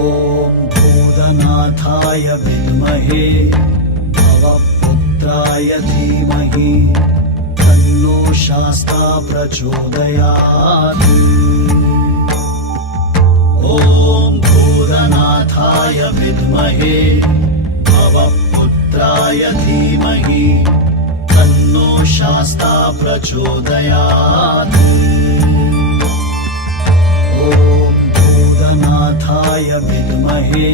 ॐ भूतनाथाय विद्महे भवपुत्राय धीमहि तन्नो शास्ता प्रचोदयात्। ॐ भूतनाथाय विद्महे भवपुत्राय धीमहि तन्नो शास्ता प्रचोदयात्। ॐ भूतनाथाय विद्महे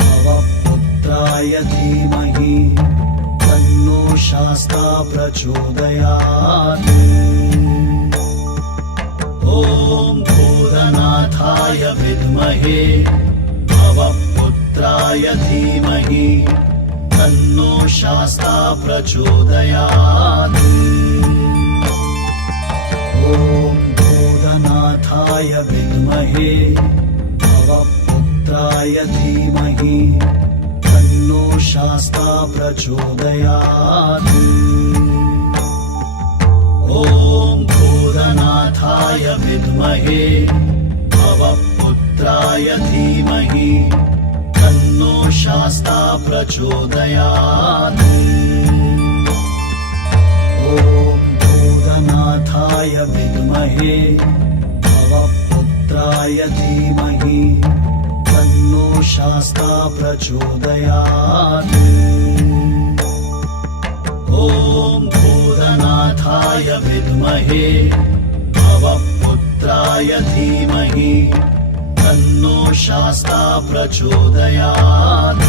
भवपुत्राय धीमहि तन्नो शास्ता प्रचोदयात्। ॐ भूतनाथाय विद्महे भवपुत्राय धीमहि तन्नो शास्ता प्रचोदयात्। ॐ भूतनाथाय विद्महे भवपुत्राय धीमहि तन्नो शास्ता प्रचोदयात्। ॐ भूतनाथाय विद्महे भवपुत्राय धीमहि तन्नो शास्ता प्रचोदयात्। ॐ भूतनाथाय विद्महे भवपुत्राय धीमहि तन्नो शास्ता प्रचोदयात्। ॐ भूतनाथाय विद्महे भवपुत्राय धीमहि तन्नो शास्ता प्रचोदयात्।